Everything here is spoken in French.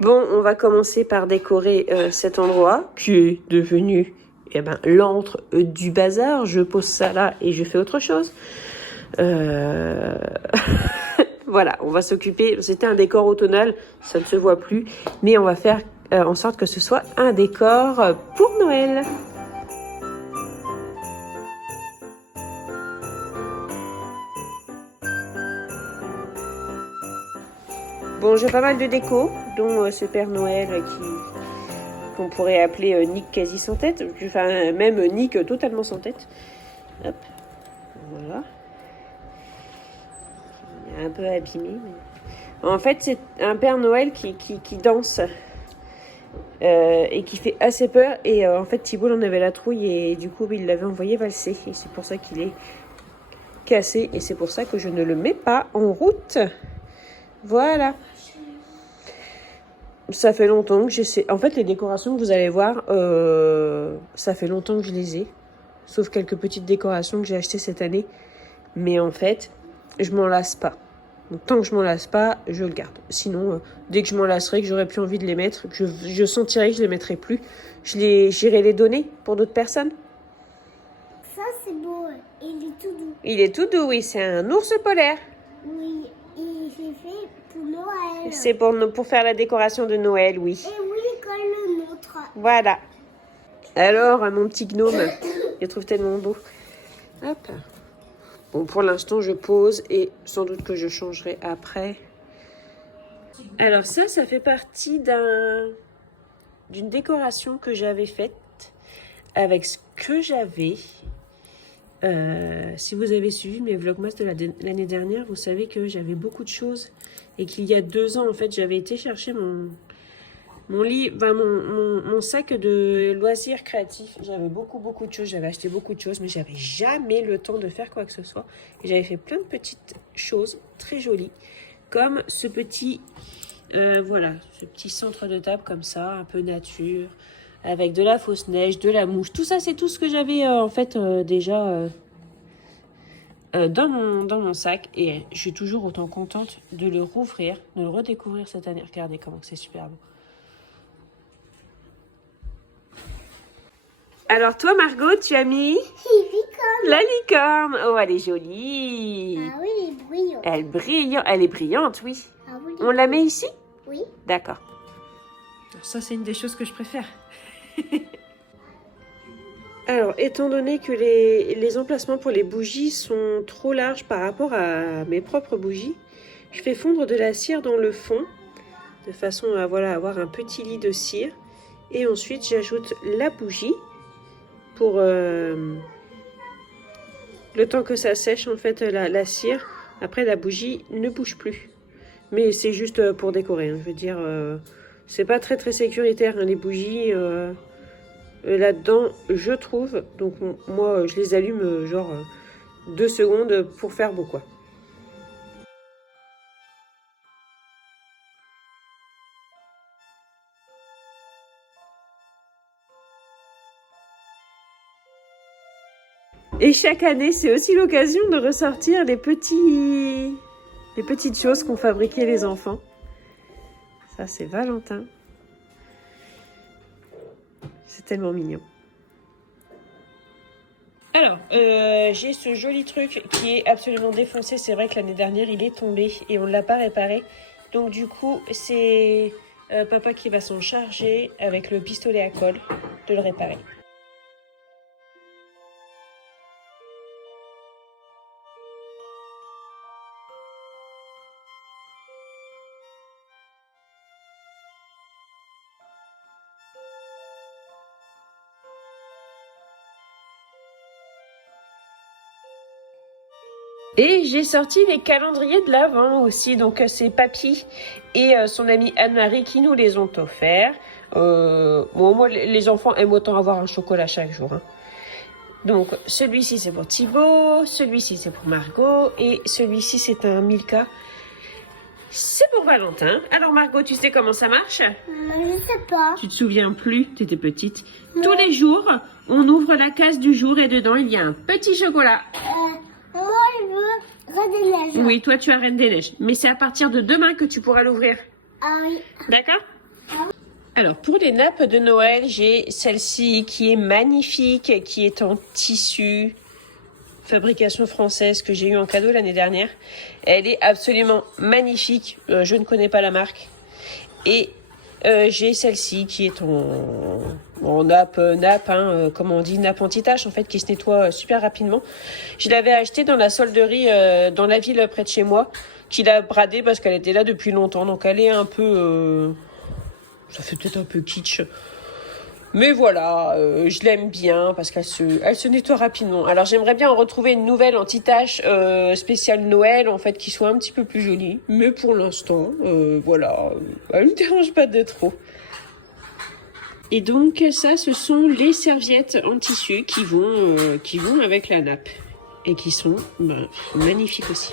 Bon, on va commencer par décorer cet endroit qui est devenu l'antre du bazar. Je pose ça là et je fais autre chose. Voilà, on va s'occuper. C'était un décor automnal, ça ne se voit plus, mais on va faire en sorte que ce soit un décor pour Noël. Bon, j'ai pas mal de déco, dont ce Père Noël qu'on pourrait appeler Nick quasi sans tête, enfin même Nick totalement sans tête. Hop, voilà. Il est un peu abîmé. Mais... En fait, c'est un Père Noël qui danse et qui fait assez peur. Et en fait, Thibault en avait la trouille et du coup, il l'avait envoyé valser. Et c'est pour ça qu'il est cassé et c'est pour ça que je ne le mets pas en route. Voilà. Ça fait longtemps que j'essaie. En fait, les décorations que vous allez voir, ça fait longtemps que je les ai. Sauf quelques petites décorations que j'ai achetées cette année. Mais en fait, je m'en lasse pas. Donc, tant que je m'en lasse pas, je le garde. Sinon, dès que je m'en lasserai, que j'aurai plus envie de les mettre, que je sentirai que je les mettrai plus, j'irai les donner pour d'autres personnes. Ça, c'est beau. Il est tout doux. Il est tout doux, oui. C'est un ours polaire. Oui, et c'est fait pour Noël. C'est pour faire la décoration de Noël, oui. Et oui, comme le nôtre. Voilà. Alors, mon petit gnome, je le trouve tellement beau. Hop. Bon, pour l'instant, je pose et sans doute que je changerai après. Alors ça fait partie d'une décoration que j'avais faite avec ce que j'avais. Si vous avez suivi mes vlogmas de l'année dernière, vous savez que j'avais beaucoup de choses et qu'il y a 2 ans, en fait, j'avais été chercher mon sac de loisirs créatifs. J'avais beaucoup de choses, j'avais acheté beaucoup de choses, mais j'avais jamais le temps de faire quoi que ce soit. Et j'avais fait plein de petites choses très jolies, comme ce petit, ce petit centre de table comme ça, un peu nature, avec de la fausse neige, de la mouche. Tout ça, c'est tout ce que j'avais déjà dans mon sac. Et je suis toujours autant contente de le rouvrir, de le redécouvrir cette année. Regardez comment c'est super beau. Alors toi, Margot, tu as mis la licorne. Oh, elle est jolie. Ah oui, elle est brillante. Elle est brillante, oui. Ah oui. On la met ici? Oui. D'accord. Ça, c'est une des choses que je préfère. Alors, étant donné que les emplacements pour les bougies sont trop larges par rapport à mes propres bougies, je fais fondre de la cire dans le fond, de façon à avoir un petit lit de cire. Et ensuite, j'ajoute la bougie pour le temps que ça sèche, en fait, la cire. Après, la bougie ne bouge plus. Mais c'est juste pour décorer, hein. Je veux dire, c'est pas très sécuritaire, hein, les bougies là-dedans, je trouve. Donc moi, je les allume 2 secondes pour faire beau, quoi. Et chaque année, c'est aussi l'occasion de ressortir les petites choses qu'ont fabriquées les enfants. Ça, c'est Valentin. C'est tellement mignon. Alors, j'ai ce joli truc qui est absolument défoncé. C'est vrai que l'année dernière, il est tombé et on ne l'a pas réparé. Donc du coup, c'est papa qui va s'en charger avec le pistolet à colle de le réparer. Et j'ai sorti les calendriers de l'Avent aussi, donc c'est Papy et son amie Anne-Marie qui nous les ont offerts. Bon, moi, les enfants aiment autant avoir un chocolat chaque jour, hein. Donc, celui-ci, c'est pour Thibaut, celui-ci, c'est pour Margot, et celui-ci, c'est un Milka. C'est pour Valentin. Alors, Margot, tu sais comment ça marche? Je sais pas. Tu te souviens plus, tu étais petite. Non. Tous les jours, on ouvre la case du jour et dedans, il y a un petit chocolat. Moi, je veux Reine des Neiges. Oui, toi, tu as Reine des Neiges. Mais c'est à partir de demain que tu pourras l'ouvrir. Ah oui. D'accord? Alors, pour les nappes de Noël, j'ai celle-ci qui est magnifique, qui est en tissu, fabrication française, que j'ai eu en cadeau l'année dernière. Elle est absolument magnifique, je ne connais pas la marque. Et j'ai celle-ci qui est en nappe, comme on dit, nappe anti-tache, en fait, qui se nettoie super rapidement. Je l'avais achetée dans la solderie dans la ville près de chez moi, qui l'a bradée parce qu'elle était là depuis longtemps, donc elle est un peu... ça fait peut-être un peu kitsch. Mais voilà, je l'aime bien parce qu'elle se nettoie rapidement. Alors j'aimerais bien en retrouver une nouvelle anti-tache spéciale Noël, en fait, qui soit un petit peu plus jolie. Mais pour l'instant, voilà, elle ne me dérange pas de trop. Et donc ça, ce sont les serviettes en tissu qui vont avec la nappe. Et qui sont magnifiques aussi.